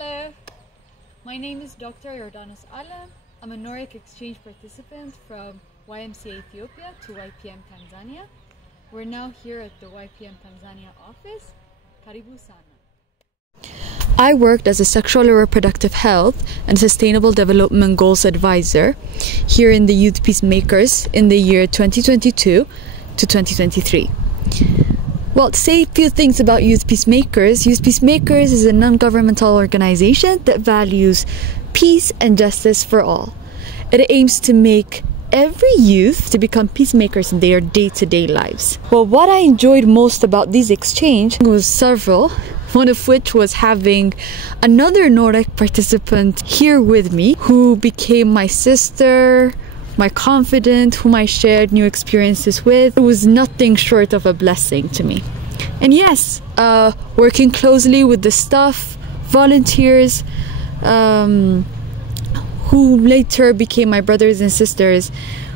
Hello, my name is Dr. Yordanos Alem. I'm a Nordic exchange participant from YMCA Ethiopia to YPM Tanzania. We're now here at the YPM Tanzania office. Karibu sana. I worked as a sexual and reproductive health and sustainable development goals advisor here in the Youth Peacemakers in the year 2022 to 2023. Well, to say a few things about Youth Peacemakers, Youth Peacemakers is a non-governmental organization that values peace and justice for all. It aims to make every youth to become peacemakers in their day-to-day lives. Well, what I enjoyed most about these exchange was several, one of which was having another Nordic participant here with me who became my sister, my confidant, whom I shared new experiences with. It was nothing short of a blessing to me. And yes, working closely with the staff, volunteers, who later became my brothers and sisters,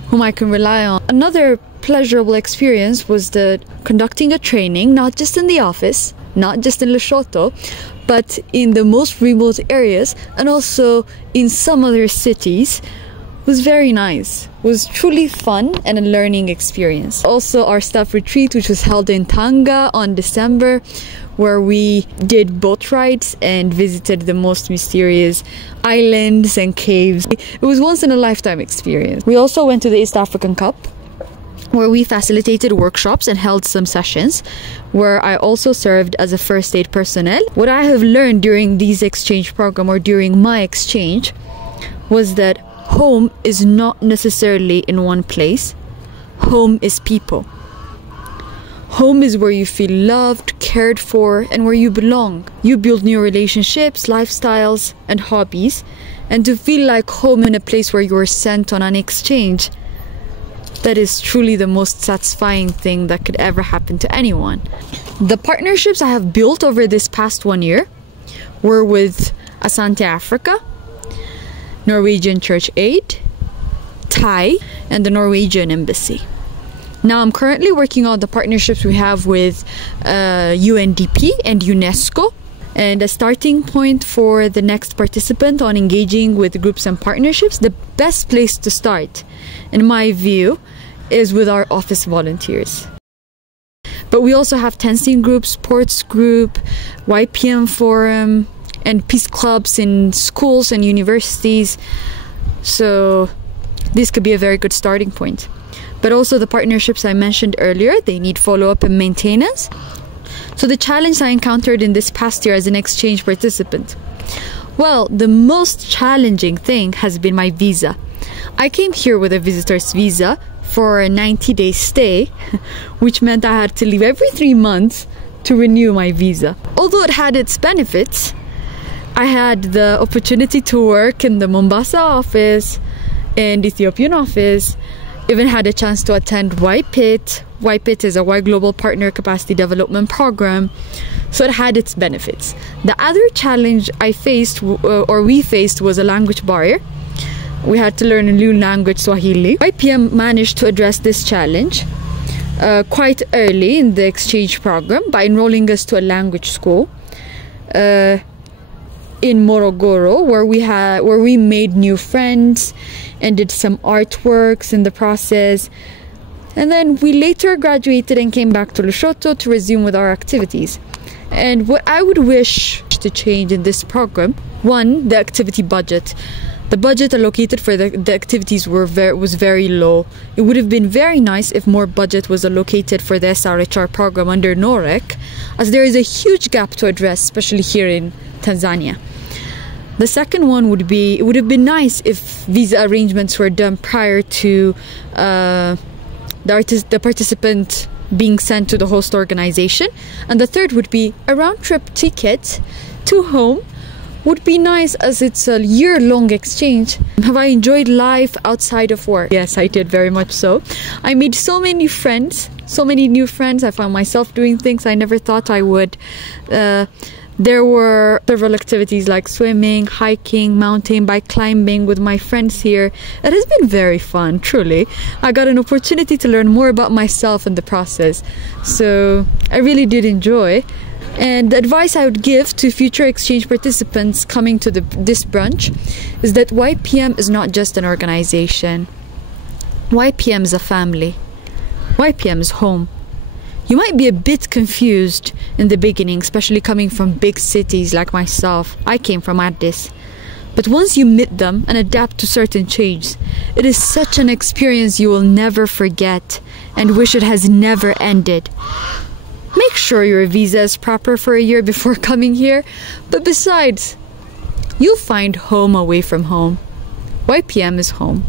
whom I can rely on. Another pleasurable experience was conducting a training, not just in the office, not just in Lesotho, but in the most remote areas and also in some other cities. Was very nice. It was truly fun and a learning experience. Also our staff retreat, which was held in Tanga on December, where we did boat rides and visited the most mysterious islands and caves. It was once in a lifetime experience. We also went to the East African Cup, where we facilitated workshops and held some sessions, where I also served as a first aid personnel. What I have learned during these exchange program or during my exchange was that home is not necessarily in one place. Home is people. Home is where you feel loved, cared for, and where you belong. You build new relationships, lifestyles, and hobbies. And to feel like home in a place where you are sent on an exchange, that is truly the most satisfying thing that could ever happen to anyone. The partnerships I have built over this past 1 year were with Asante Africa, Norwegian Church Aid, Thai, and the Norwegian Embassy. Now I'm currently working on the partnerships we have with UNDP and UNESCO, and a starting point for the next participant on engaging with groups and partnerships. The best place to start, in my view, is with our office volunteers. But we also have Tenzin Group, Sports Group, YPM Forum, and peace clubs in schools and universities. So this could be a very good starting point. But also the partnerships I mentioned earlier, they need follow-up and maintenance. So the challenge I encountered in this past year as an exchange participant, well, the most challenging thing has been my visa. I came here with a visitor's visa for a 90-day stay, which meant I had to leave every 3 months to renew my visa. Although it had its benefits, I had the opportunity to work in the Mombasa office and Ethiopian office, even had a chance to attend YPIT. YPIT is a Y Global Partner Capacity Development Program, so it had its benefits. The other challenge I faced, or we faced, was a language barrier. We had to learn a new language, Swahili. YPM managed to address this challenge quite early in the exchange program by enrolling us to a language school in Morogoro, where we made new friends and did some artworks in the process. And then we later graduated and came back to Lesotho to resume with our activities. And what I would wish to change in this program, one, the activity budget. The budget allocated for the activities was very low. It would have been very nice if more budget was allocated for the SRHR program under NOREC, as there is a huge gap to address, especially here in Tanzania. The second one would be, it would have been nice if visa arrangements were done prior to the participant being sent to the host organization. And the third would be a round-trip ticket to home would be nice, as it's a year-long exchange. Have I enjoyed life outside of work? Yes, I did, very much so. I made so many friends, so many new friends. I found myself doing things I never thought I would. There were several activities like swimming, hiking, mountain bike climbing with my friends here. It has been very fun, truly. I got an opportunity to learn more about myself in the process. So I really did enjoy. And the advice I would give to future exchange participants coming to this brunch is that YPM is not just an organization. YPM is a family. YPM is home. You might be a bit confused in the beginning, especially coming from big cities like myself. I came from Addis. But once you meet them and adapt to certain changes, it is such an experience you will never forget and wish it has never ended. Make sure your visa is proper for a year before coming here. But besides, you'll find home away from home. YPM is home.